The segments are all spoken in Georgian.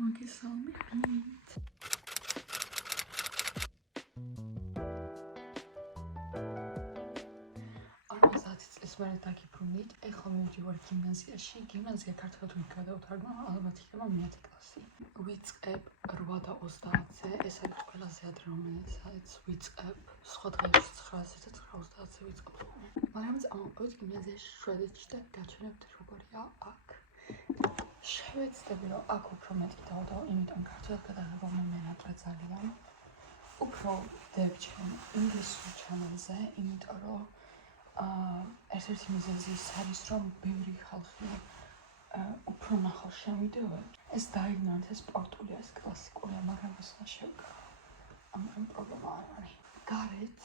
მოგესალმებით. წლის მერე დაგიბრუნდით, ეხლა მივდივარ გიმნაზიაში. გიმნაზია ქართულად გადავთარგმნა, ალბათ იქნება მე-10 კლასი. ვიწყებ 8:30-ზე, ეს არის ყველაზე ადრე, რომელსაც ვიწყებ. სხვა დღეებში 9-ზე და 9:30-ზე ვიწყებ. მაგრამ წამოვიდეთ გიმნაზიაში შვედეთში და გაჩვენებთ როგორია აქ. შევეცდები, რომ აქ უფრო მეტი დავდო, იმიტომ ქართულად გადაღება მომენატრა ძალიან. უფრო დევჩენ ინგლისურ ჩანელზე, იმიტომ რომ ერთ-ერთი მიზეზი ის არის, რომ ბევრი ხალხი უფრო ნახავს შენ ვიდეოებს. ეს დაიგნორეთ, ეს სპორტულია, ეს კლასიკურია, მაგრამ ეს უნდა შევკარო. ამიტომ პრობლემა არ არის. გარეთ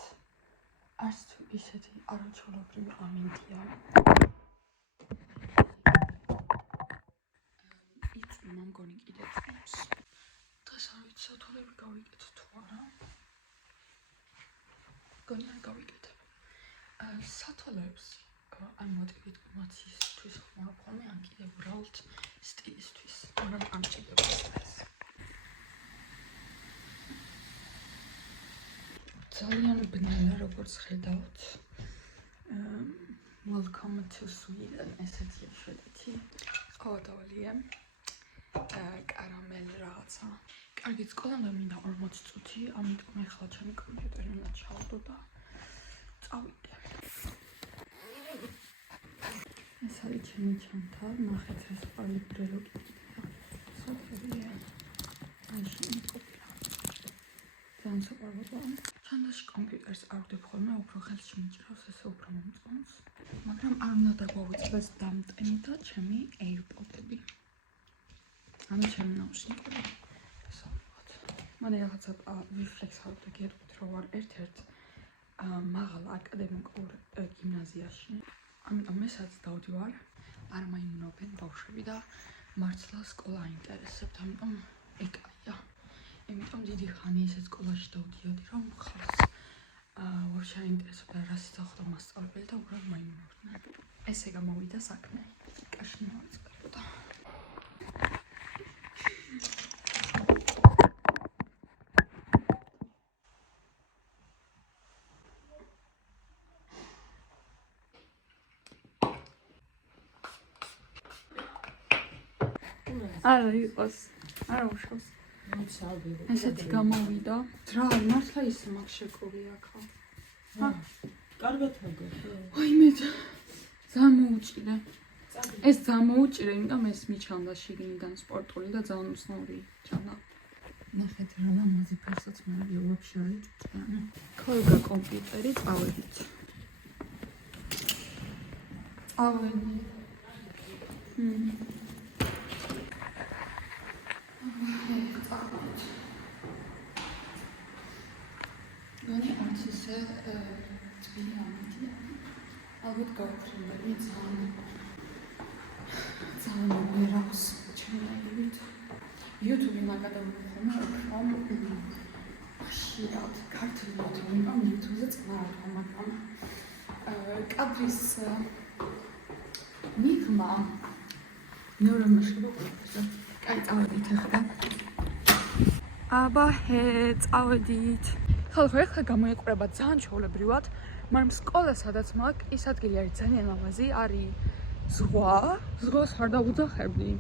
არც თუ ისეთი არაჩვეულებრივი ამინდია. იწვიმა მგონი კიდე წამს. დღეს არ ვიცი, სათვალები გავიკეთე თუ არა. მგონი არ გავიკეთე. სათვალებს ან მოტივაცისთვის ხომ ან კიდევ უბრალოდ სტილისთვის, მაგრამ არ მჭირდება ეს. ძალიან ბნელა, როგორც ხედავთ. Welcome to Sweden, ესეთი შვედეთი. ყავდავალია. კარამელი რაღაცა. კარგი სკოლამდე მინდა 40 წუთი, ამიტომ ეხლა ჩემი კომპიუტერი უნდა ჩავდო და წავიდე. ეს არის ჩემი ჩანთა, ნახეთ ეს პალი ბრელო კიდია. სოფელია. მაშინ მოკოპირა. ძალიან სუპერბოლა. ჩანთაში კომპიუტერს არ ვდებ ხოლმე, უფრო ხელში მიჭრავს, ესე უფრო მომწონს. მაგრამ არ უნდა დაგვავიწყდეს დამტენი და ჩემი AirPod-ები. ანუ ჩემი ნაუშნიკები. საუბრობთ. მანე რაღაცა ვიფლექსავებ და გეტყვით, რომ ვარ ერთ-ერთ მაღალ აკადემიკურ გიმნაზიაში. ამიტომ მესაც დავდივარ, არ მაიმუნობენ ბავშვები და მართლა სკოლა აინტერესებთ, ამიტომ ეკაია. იმიტომ დიდი ხანი ესე სკოლაში დავდიოდი, რომ ხალხს ვაფშე არ ინტერესებდა რა სიცოცხლე მასწავლებელი და უბრალოდ მაიმუნობდნენ. ესე გამოვიდა საქმე. კაში მოვიწყებოდა. არა იყოს, არა უშავს. ესეთი გამოვიდა. რა, მართლა ისე მაგ შეკრული აქა. კარგად მოგე. ვაიმე, ზამოუჭირე. ეს ზამოუჭირე, იმიტომ ეს მიჩანდა შიგნიდან სპორტული და ძალიან უცნაური ჩანდა. ნახეთ რა ლამაზი ფერსაც მოვიდა, ვაფშე არ იწვია. ქოლგა კომპიუტერი წავედით. წავედი. Gani artise წვინა ამიტია. ალბათ გავხსენები ძალიან ვერავს ჩემნაირით. YouTube-ი მაგადავხომ ხშირად ქართული YouTube-ი, ამ YouTube-ზე წმარად, მაგრამ კადრის მიღმა მეორე მასშტაბით. კაი, წავედით ახლა. აბა, წავედით. ხალხო, ეხლა გამოიყურება ძალიან ჩვეულებრივად, მაგრამ სკოლა სადაც მაქვს, ის ადგილი არის ძალიან ლამაზი, არის ზღვას არ დავუძახებდი.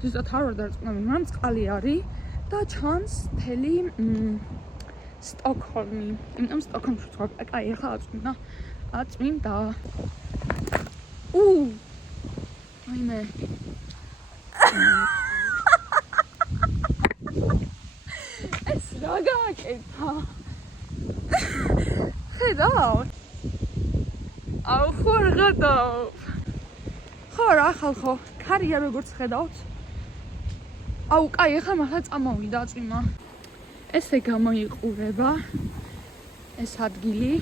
ზუსტად არ ვარ დარწმუნებული, მაგრამ წყალი არის და ჩანს მთელი სტოკჰოლმი. იმიტომ სტოკჰოლმში ვცხოვრობ. კაი, ეხლა აწმინდა. ვაიმე. ეს რა გააკეთა? ხედავ? აუ, ხარ გადავ. ხარ ახალხო, ქარია როგორც ხედავთ. აუ, კაი, ეხლა მართლა წამოვიდა წვიმა. ესე გამოიყურება ეს ადგილი.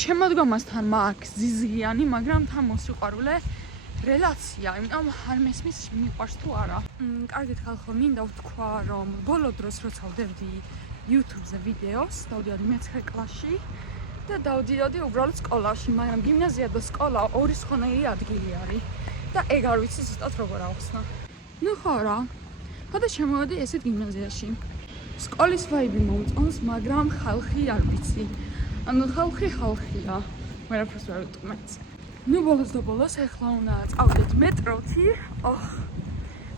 შემოდგომასთან მაქვს ზიზღიანი, მაგრამ თან მოსიყვარულე რელაცია, იმიტომ არ მესმის მიყვარს თუ არა. კარგით ხალხო, მინდა ვთქვა, რომ ბოლო დროს როცა ვდებდი YouTube-ზე ვიდეოს, დავდიოდი მე-9 კლასში და დავდიოდი უბრალოდ სკოლაში, მაგრამ გიმნაზია და სკოლა ორი სხვანაირი ადგილი არის და ეგ არ ვიცი ზუსტად როგორ ავხსნა. ნუ ხო რა, ხო და შემოვედი ესეთ გიმნაზიაში. სკოლის ვაიბი მომწონს, მაგრამ ხალხი არ ვიცი. ანუ ხალხია. ვერაფერს ვერ ვიტყმეთ. ნუ ბოლოს და ბოლოს ეხლა უნდა წავიდეთ მეტროთი.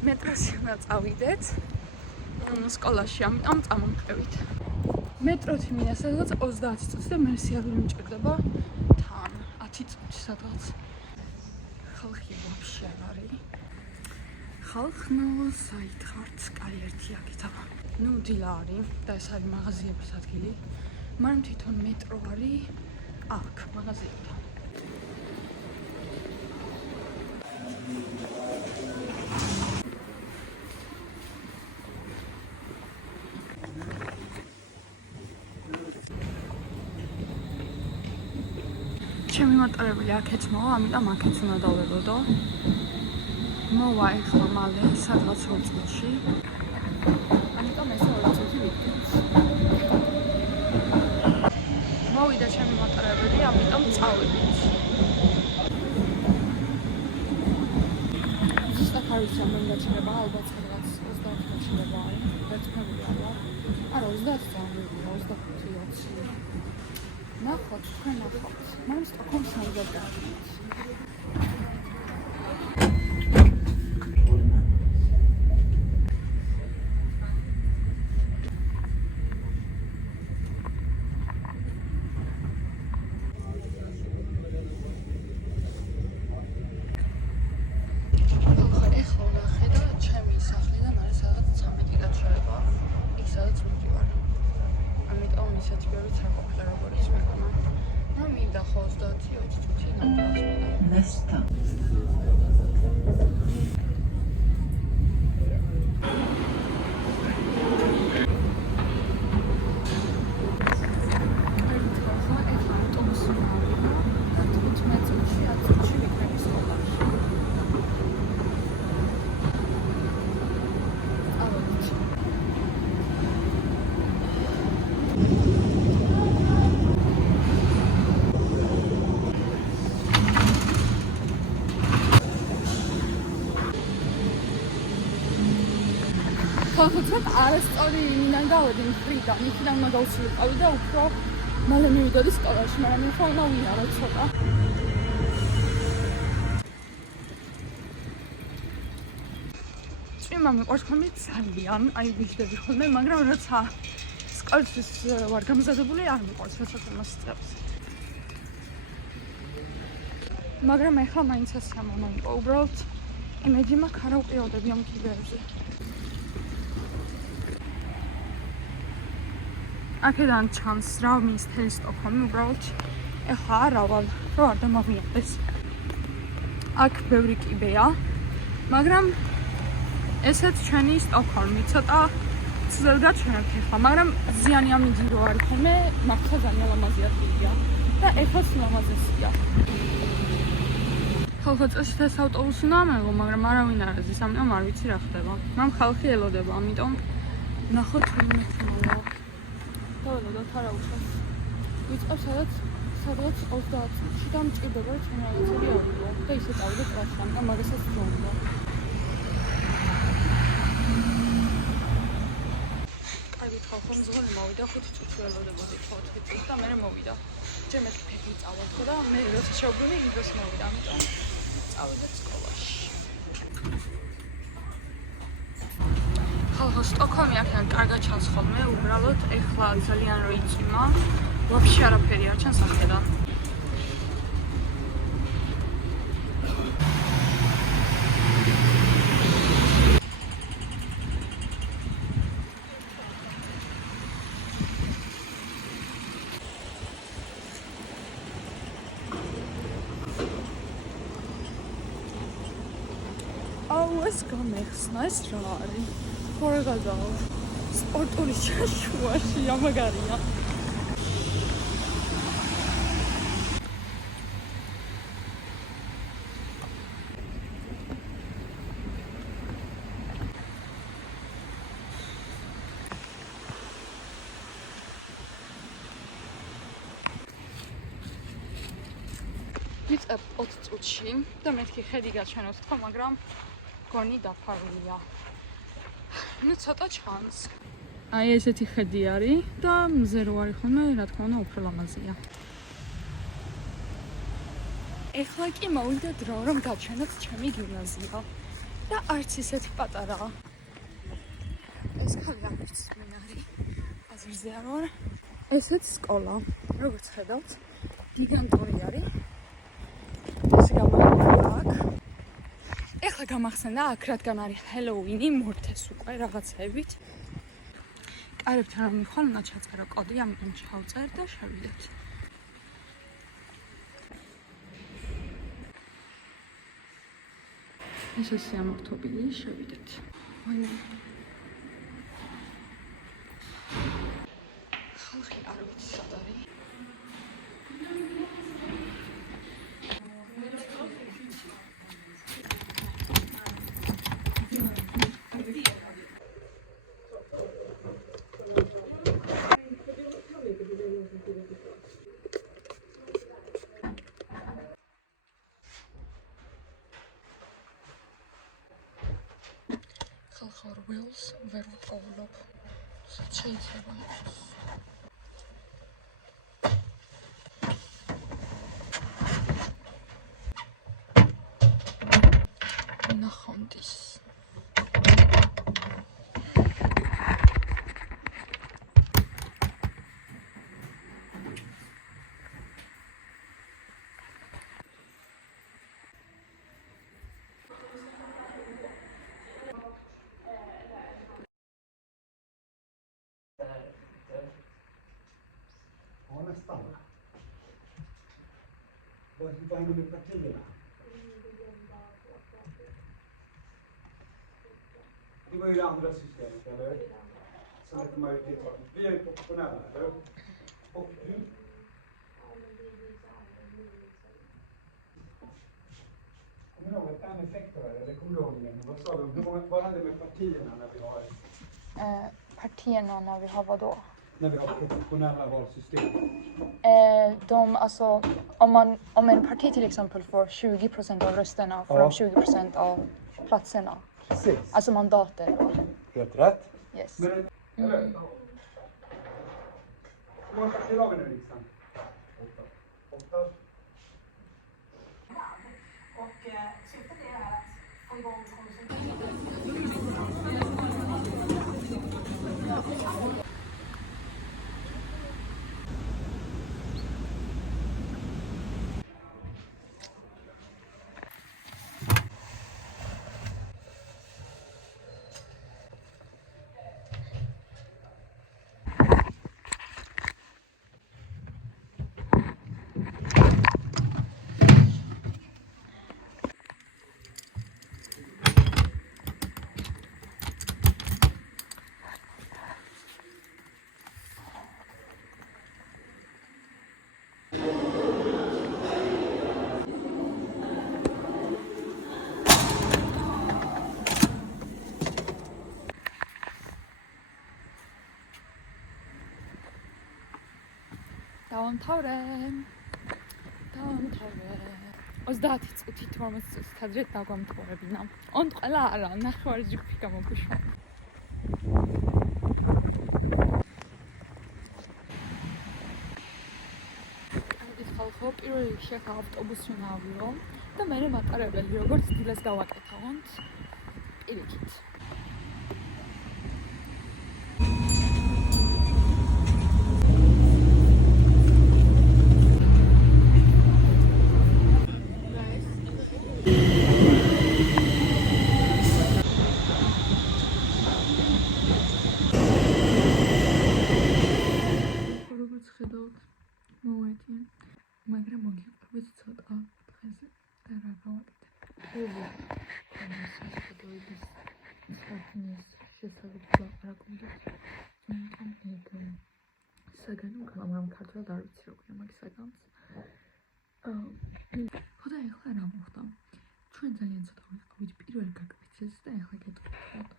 მეტროში უნდა წავიდეთ. სკოლაში, ამიტომ წამომყევით. მეტროთი მინდა სადღაც 30 წუთი და მე სიარული მჭირდება თან 10 წუთი სადღაც. ხალხი ვაფშე არ არის. ხალხნო საითხართ, კაი ერთი აქეთა. ნუ დილა არის და ეს არის მაღაზიების ადგილი. მაგრამ თვითონ მეტრო არის აქ მაღაზიებთან. ჩემი მოტარებელი აქეთ მოვა, ამიტომ აქეთ უნდა დავლებოდო. მოვა ეხლა მალე სადღაც 2 წუთში. ამიტომ ესე 2 წუთი ვიგდებს. მოვიდა ჩემი მოტარებელი, ამიტომ წავედით. ზუსტად არ ვიცი ამან გაჩერება, ალბათ სადღაც 30 გაჩერება არის. ერთმანეთი არა. არა 30 წამოვიდა, 25-20. ნახოთ, თქვენ ნახოთ. მაგრამ სტოკჰოლმს ნაიდად Nesta. ხალხოთ არასწორი იმიდან გავედი მხრიდან, იქიდან უნდა გავსულიყავი და უფრო მალე მივიდოდი სკოლაში, მაგრამ ეხლა უნდა ვიარო ცოტა. წვიმა მიყვარს ხოლმე ძალიან, აი ვიждები ხოლმე, მაგრამ როცა სკოლისთვის ვარ გამზადებული, არ მიყვარს რასაც იმას წევს. მაგრამ ეხლა მაინც ეს ამონო, უბრალოდ იმედი მაქვს არ ავყიოდები ამ კიბეებზე. აქედან ჩანს რა მინს თელი სტოკჰოლმი, უბრალოდ ეხლა არავალ, რომ არ დამაღვიდეს. აქ ბევრი კიბეა, მაგრამ ესეც ჩვენი სტოკჰოლმი, ცოტა ძველგაჩვენებთ ეხლა, მაგრამ ზიანი ამინდი რო არის ხოლმე, მართლა ძალიან ლამაზი ადგილია და ეხლაც ლამაზესია. ხალხო წესით ეს ავტობუსი უნდა ამეღო, მაგრამ არავინ არ ეზის, ამიტომ არ ვიცი რა ხდება. მაგრამ ხალხი ელოდება, ამიტომ ნახოთ ვინმე მოვა. დაველოდოთ არა უშვას. ვიწყებ სადღაც 30 წუთში და მჭირდება რომ ჩემი რაღაცები ავიღო და ისე წავიდე კლასში, ამიტომ მაგასაც ვძონდა. კარგი ხალხო მძღოლი მოვიდა 5 წუთი ველოდებოდი 4 წუთი და მე მოვიდა. ჯერ მეთქი ფეხი წავაწყო და მე როცა შევბრუნე იმ დროს მოვიდა, ამიტომ წავიდე სკოლაში. ხალხო სტოკჰოლმი აქედან კარგად ჩანს ხოლმე, უბრალოდ ეხლა ძალიან რო იწვიმა, ვაფშე არაფერი არ ჩანს აქედან. ეს გამეხსნა, ეს რა არის? ხორე გადავა. სპორტული შაშუაშია, მაგარია. ვიწყებ 20 წუთში და მეთქი ხედი გაჩვენოს თქო, მაგრამ გონი დაფარულია. ну ცოტა ჩანს. აი ესეთი ხედი არის და მზე რო არის ხოლმე, რა თქმა უნდა, უფრო ლამაზია. ეხლა კი მოვიდა დრო, რომ გაჩვენოთ ჩემი გიმნაზია და არც ისეთი პატარაა. ეს ხალი ამის მინარი. აზრზე არ ვარ. ესეც სკოლა. როგორც ხედავთ, გიგანტური არის. ეს გამახსენდა აქ. ეხლა გამახსენდა აქ, რადგან არის ჰელოუინი, მორთეს უკვე რაღაცებით. კარებთან რომ მიხვალ, უნდა ჩაწერო კოდი, ამიტომ ჩავწერ და შევიდეთ. ეს ისე ამოქთობილი, შევიდეთ. ხალხი არ ვიცი სად არის. ხალხარ ველს ვერ ვყოვლობ. შეიძლება იყოს. ნახონდის. Buona stalla. Poi si fanno le partite là. Di voi l'andra assistente, eller? Sen att majoriteten. Vi är proportionella, eller? Och du? Kommer du ihåg ett annat effekt eller kommer du ihåg igen? Vad sa du? Vad hände med partierna när vi har Partierna när vi har vad då? när vi har proportionella valsystem? Alltså, om en parti till exempel får 20% av rösterna får de 20% av platserna. Precis. Alltså mandater. Helt rätt. Yes. Men, eller? Hur många partier har vi nu i riksdagen? 8. Och syftet är att få igång დავამთავრე. 30 წუთით 40 წუთით ადრე დაგვამთავრებინა. On ყველა არა, ნახევარი ჯგუფი გამოგვიშვა. ეს ხალხო პირველ რიგში ახლა ავტობუსში ნავიო და მე მატარებელი როგორც დილას გავაკეთავთ პირიქით. მოვედი, მაგრამ მოგიყვებით ცოტა დღეზე და რა გავაკეთე. ეს საერთოდ საქმის შესაძლებლობა ლაპარაკობდით. საგანო მაგრამ ქართულად არ ვიცი როგორია მაგ საგანს. ხოდა ეხლა რა მოხდა? ჩვენ ძალიან ცოტა ვიყავით პირველ გაკვეთილზე და ეხლა გეტყვით.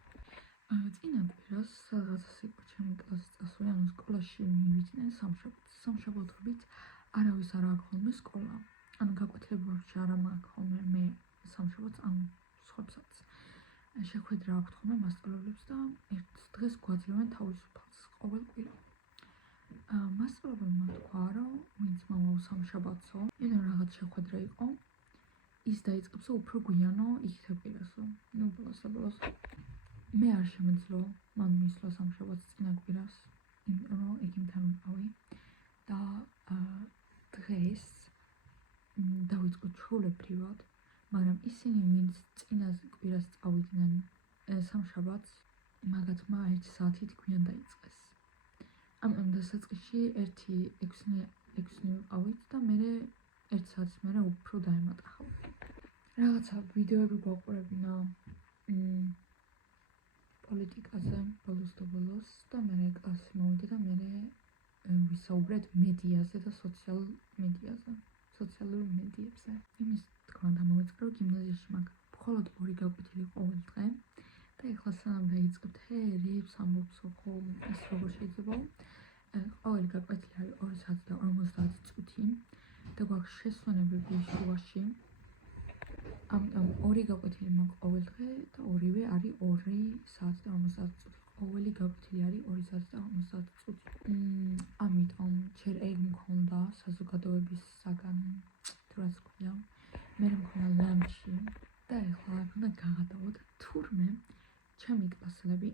წინა კვირას სადღაც იყო ჩემი კლასის წასული, ანუ სკოლაში მივიდნენ სამშაბათობით არავის არ აქვს ხოლმე სკოლა. ანუ გაკვეთილებაში არ მაქვს ხოლმე მე სამშაბათს, ანუ სხვებსაც. შეხვედრა აქვს ხოლმე მასწავლებლებს და დღეს გვაძლევენ თავისუფალს ყოველ კვირა. მასწავლებელმა თქვა, რომ ვინც მომავალ სამშაბათსო, რაღაც შეხვედრა იყო, ის დაიწყებსო უფრო გვიანო იქით კვირასო. ბოლოს მე არ შემეძლო მან მისვლა სამშაბათს წინა კვირას, იმიტომ რომ ექიმთან ვიყავი და დღეს დავიწყო ჩვეულებრივად, მაგრამ ისინი ვინც წინა კვირას წავიდნენ სამშაბათს, მაგათმა 1 საათით გვიან დაიწყეს. ამიტომ დასაწყისში 1:06 ვიყავით და მე 1 საათის მერე უფრო დაემატახავ. რაღაცა ვიდეოები გვაყურებინა პოლიტიკაზე ბოლოს და მე კლასში მოვიდა და მე ვისაუბრეთ მედიაზე და სოციალურ მედიებზე. იმის თქვა დამოვიწყე, რომ გიმნაზიაში მაქვს მხოლოდ 2 გაკვეთილი ყოველ დღე და ეხლა სანამ დაიწყებთ ჰერებს ამბობსო ხოლმე ის როგორ შეიძლება. ყოველი გაკვეთილი არის 2 საათი და 50 წუთი და გვაქვს შესვენებები შუაში. ამიტომ 2 გაკვეთილი მაქვს ყოველ დღე და ორივე არის 2 საათი და 50 წუთი. ყოველი გაკვეთილი არის 2 საათი და 50 წუთი. ამიტომ ჯერ ეგ მქონდა საზოგადოების საგანი, თუ რაც ქვია. მე მქონდა ლანჩი და ეხლა უნდა გავადაო და თურმე ჩემი კლასელები,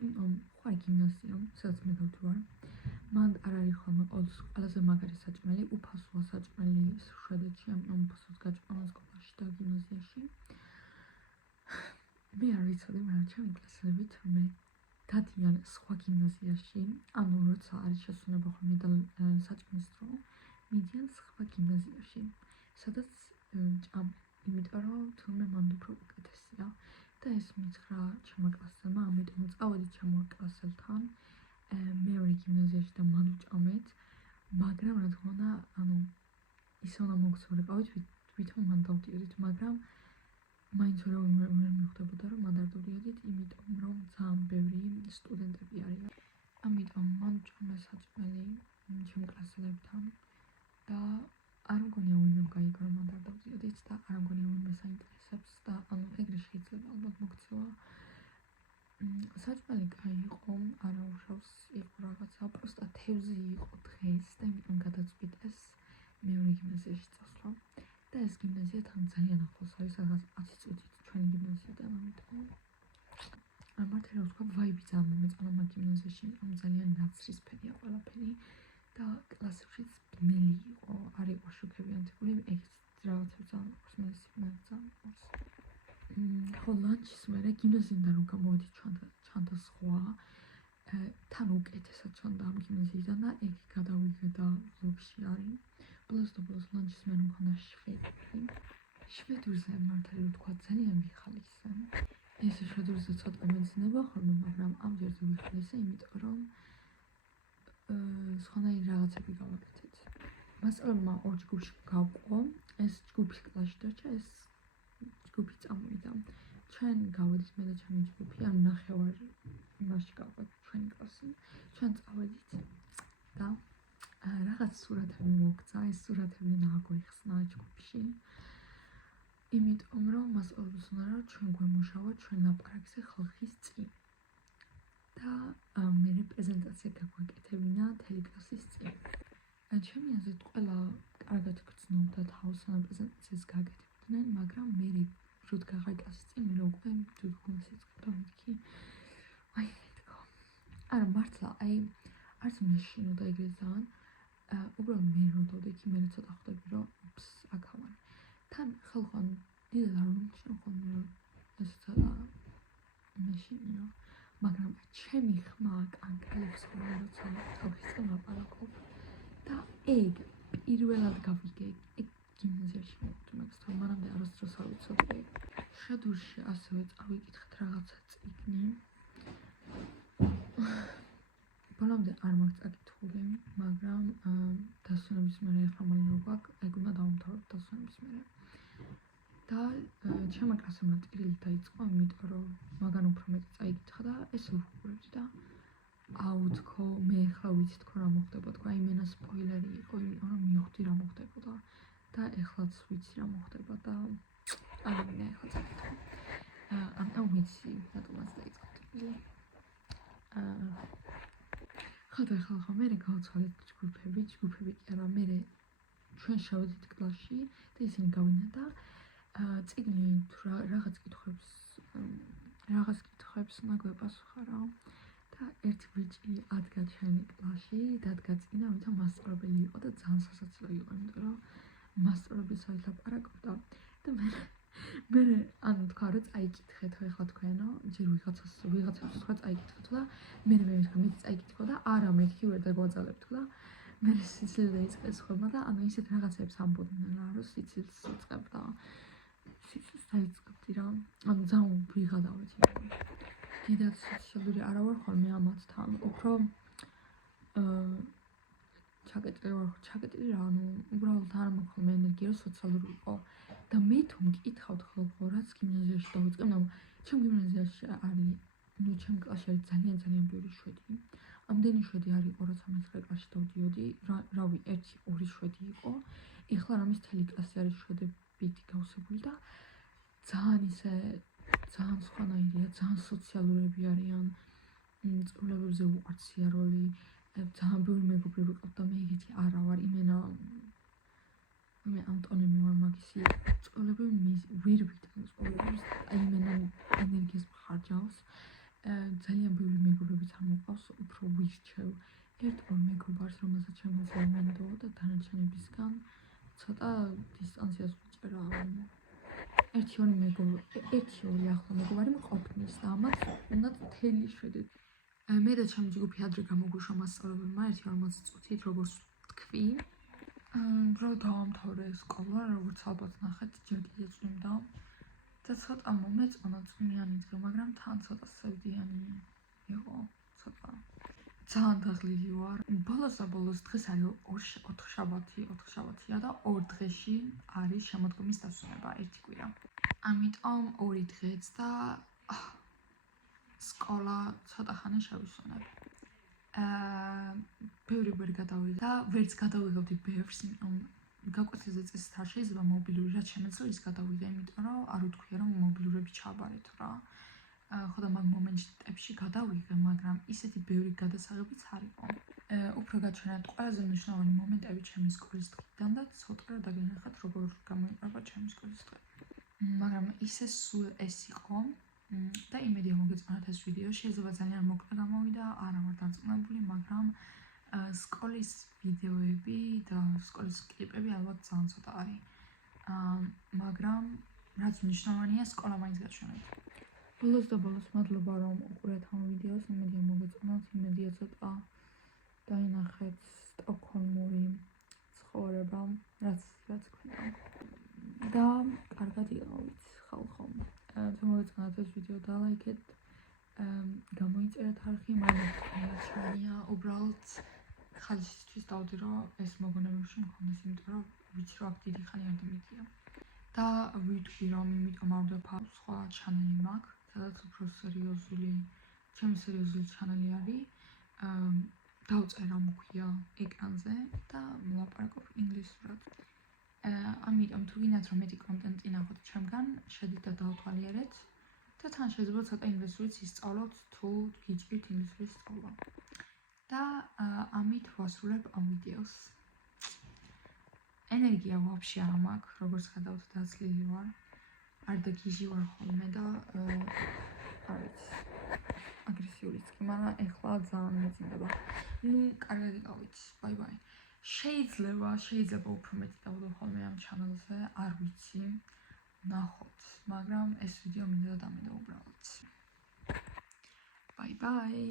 ხარ გიმნაზია, სადაც მე დავთვარ. მან არ არის ხოლმე ყველაზე მაგარი საჭმელი, უფასოა საჭმელი შვედეთში, ამიტომ უფასოდ გაჭმევენ სკოლაში და გიმნაზიაში. მე არ ვიცოდი, მაგრამ ჩემი კლასელები თურმე დადიან სხვა გიმნაზიაში, ანუ როცა არის შესვენება ხოლმე და საჭმლის დრო, მიდიან სხვა გიმნაზიაში, სადაც ჭამენ, იმიტომ რომ თურმე მანდ უფრო უკეთესია. და ეს მითხრა ჩემმა კლასელმა, ამიტომ წავედით ჩემო კლასელთან მეორე გიმნაზიაში და მან ვჭამეთ, მაგრამ რა თქმა უნდა, ისე უნდა მოგცხოვრებავით, ვითომ მან დავდიოდით, მაგრამ მაინც ვერ მიხვდებოდა, რომ მან არ დავდიოდით, იმიტომ რომ ძალიან ბევრი სტუდენტები არიან. ამიტომ მან ვჭამა საჭმელი ჩემ კლასელებთან და არ მგონია ვინმე გაიგო, რომ მან არ დავდიოდით და არ მგონია ვინმე საინტერესებს და ეგრე შეიძლება ალბათ მოქცევა. საჭმელი კაი იყო, არაუშავს იყო რაღაცა, პროსტა თევზი იყო დღეს და იმიტომ გადაწყვიტეს მეორე გიმნაზიაში წასვლა. და ეს გიმნაზია თან ძალიან ახლოს არის, რაღაც 10 წუთით ჩვენი გიმნაზიიდან, ამიტომ მართლა რა ვთქვა, ვაიბი ძალიან მომეწონა მაგ გიმნაზიაში, იმიტომ ძალიან ნაცრისფერია ყველაფერი და კლასებშიც ბნელი იყო, არ იყო შუქებიანთებული, ეგ რაღაცა ძალიან მყავს, მე ძალიან მყავს. ხო, ლანჩის მერე გიმნაზიიდან რომ გამოვედი ჩანდა სხვა, თან უკეთესად ჩანდა ამ გიმნაზიიდან და ეგ გადავიღე და ვლოგში არის. ბოლოს ლანჩის მერე მქონდა შვედურზე მართალი რომ თქვა ძალიან ვიხალისე. ეს შვედურზე ცოტა მეძინება ხოლმე, მაგრამ ამჯერ ვიხალისე, იმიტომ რომ სხვანაირი რაღაცები გავაკეთეთ. მასწავლებელმა 2 ჯგუფში გავყო, ეს ჯგუფი კლასში დარჩა, ეს ჯგუფი წამოვიდა. ჩვენ გავედით მე და ჩემი ჯგუფი, ან ნახევარ იმაში გავყოთ ჩვენი კლასი. ჩვენ წავედით და რაღაც სურათები მოგცა, ეს სურათები ნაგვიხსნა ჯგუფში. იმიტომ რომ მასწავლებელს უნდა რომ ჩვენ გვემუშავა ჩვენ ლაპარაკზე ხალხის წინ. და მე პრეზენტაცია გაგვაკეთებინა მთელი კლასის წინ. ჩემი აზრით ყველა კარგად გრძნობდა თავს, სანამ პრეზენტაციას გააკეთებდნენ, მაგრამ მე როდ გაღარ კლასის წინ, მე უკვე დუგუნს იწყებდა მეთქი. არა მართლა, არც მეშინოდა ეგრე ძალიან, უბრალოდ მე როდოდექი, მე ცოტა ხვდები, რომ აქავან. თან ხალხან დიდად არ მომჩნევ ხოლმე, რომ ეს ცოტა მეშინია. მაგრამ ჩემი ხმა კანკელებს ხოლმე, როცა ხალხის წინ ლაპარაკობ და ეგ პირველად გავიგე, ეგ გიმნაზიაში მოვიდა, მაგას თორემ მანამდე არასდროს არ ვიცოდი. შვედურში ასევე წავიკითხეთ რაღაცა წიგნი. ბოლომდე არ მაქვს წაკითხული, მაგრამ დასვენების მერე ეხლა მალე რო გვაქვს, ეგ უნდა დავამთავროთ დასვენების მერე. და ჩემმა კლასელმა ტირილი დაიწყო, იმიტომ რომ მაგან უფრო მეტი წაიკითხა და ეს ვუყურებდი და თქო, მე ეხლა ვიცი თქო რა მოხდება, თქო, მენა სპოილერი იყო, იმიტომ რომ მივხვდი რა მოხდებოდა და ეხლაც ვიცი რა მოხდება და არ მინდა ეხლა წაკითხო. ამიტომ ვიცი, რატომაც დაიწყო ტირილი. ხოდა ხო მე გავცვალეთ ჯგუფები კი არა მე ჩვენ შევედით კლასში და ისინი გავიდნენ და წიგნი თუ რაღაც კითხვებს უნდა გვეპასუხა რა და ერთი ბიჭი ადგა ჩვენი კლასში დადგა წინა ვითომ მასწავლებელი იყო და ძალიან სასაცილო იყო იმიტომ რომ მასწავლებელს ლაპარაკობდა და მე ანუ თქვა რომ წაიკითხეთ ხო ეხლა თქვენო ჯერ ვიღაცას თქვა წაიკითხეთ და მე მეც წაიკითხო და არა მეთქი ვერ დაგვაძალებთ თქვა მე სიცილს დაიწყეს ხოლმე და ანუ ისეთ რაღაცებს ამბობდნენ რა რომ სიცილს უწყებ და სიცილს დაიწყებდი რა ანუ ძალიან ვიღადავით დიდად სოციალური არა ვარ ხოლმე ამათთან უფრო ჩაკეტილი რა ანუ უბრალოდ არ მაქვს ხოლმე ენერგია რომ სოციალური ვიყო და მე თუ მკითხავთ ხოლმე რაც გიმნაზიაში დავიწყე ნუ ჩემ გიმნაზიაში არის ნუ ჩემ კლასში არის ძალიან ბევრი შვედი ამდენი შვედი არ იყო როცა მე 9 კლასში დავდიოდი რავი 1-2 შვედი იყო ეხლა რამის მთელი კლასი არის შვედებით გავსებული და ძალიან სხვანაირია ძალიან სოციალურები არიან წყვილებებზე უყვართ სიარული ძალიან ბევრი მეგობრები ყავთ და მე იგეთი არა ვარ იმენა მე ანტონიმი ვარ მაგისი წყვილები ვერ ვიტან წყვილებს აი იმენა ენერგიას მხარჯავს ძალიან ბევრი მეგობრებიც არ მოყავს უფრო ვირჩევ ერთ-ორ მეგობარს რომელსაც შემიძლია მენდო და დანარჩენებისგან ცოტა დისტანციას ვიჭერა ერთი-ორი ახლო მეგობარი მყოფნის და ამათ უნდა თელი შვედეთ მე და ჩემი ჯგუფი ადრე გამოგვიშვა მასწავლებელმა 1-40 წუთით როგორც თქვი რო დავამთავრე სკოლა როგორც ალბათ ნახეთ ჯერ კიდე წვიმდა და ცოტა მომეწონა წვიმიანი დღე მაგრამ თან ცოტა სევდიანი იყო ცოტა ძალიან დაღლილი ვარ ბოლოს დღეს არის 4 შაბათია და 2 დღეში არის შემოდგომის დასვენება ერთი კვირა ამიტომ 2 დღეც და სკოლა ცოტა ხანი შევისვენებ ბევრი ვერ გადავიდა და ვერც გადავიღებდი ბევრს იმიტომ გაკვეთილზე წესით არ შეიძლება მობილური რაც შემეძლო ის გადავიღე იმიტომ რომ არ უთქვია რომ მობილურები ჩაბარეთ რა ხო და მაგ მომენტებში გადავიღე მაგრამ ისეთი ბევრი გადასაღებიც არ იყო უფრო გაჩვენეთ ყველაზე მნიშვნელოვანი მომენტები ჩემი სკოლის დღიდან და ცოტა დაგენახათ როგორ გამოიყურება ჩემი სკოლის დღე მაგრამ ისე სულ ეს იყო და იმედია მოგეწონათ ეს ვიდეო შეიძლება ძალიან მოკლე გამოვიდა არა ვარ დარწმუნებული მაგრამ სკოლის ვიდეოები და სკოლის კლიპები ალბათ ძალიან ცოტა არის მაგრამ რაც მნიშვნელოვანია სკოლა მაინც გაჩვენეთ ბოლოს მადლობა რომ უყურეთ ამ ვიდეოს იმედია მოგეწონათ იმედია ცოტა დაინახეთ სტოკჰოლმური ცხოვრება რაც ქვია და კარგად იყავით ხალხო თუ მოგეწონათ ეს ვიდეო დალაიქეთ გამოიწერეთ არხი მაინც ჩვენია უბრალოდ ხალისისთვის დავდი რომ ეს მოგონებებში მქონდეს იმიტომ რომ ვიცი რომ აქ დიდი ხანი არ დამიდია და ვიტყვი რომ იმიტომ არ დავფა სხვა ჩანელი მაქვს სადაც უფრო სერიოზული ჩემი სერიოზული ჩანელი არის დავწერე რა მოქვია ეკრანზე და ვლაპარაკობ ინგლისურად ამიტომ თუ გინდათ რომ მეტი კონტენტი ნახოთ ჩემგან შედით და დავთვალიერეთ და თან შეიძლება ცოტა ინგლისურიც ისწავლოთ თუ გიჭირთ ინგლისურის სწავლა და ამით ვასრულებ ამ ვიდეოს ენერგია ვაფშე არ მაქვს როგორც ხედავთ დაცლილი ვარ არ დაგიჟი ვარ ხოლმე და არის აგრესიულიც კი მაგრამ ეხლა ძალიან მეწინდება ნუ კარგად იყავით ბაი შეიძლება უფრო მეტი დავდო ხოლმე ამ ჩანელზე არ ვიცი ნახოთ მაგრამ ეს ვიდეო მინდა დამედო უბრალოდ ბაი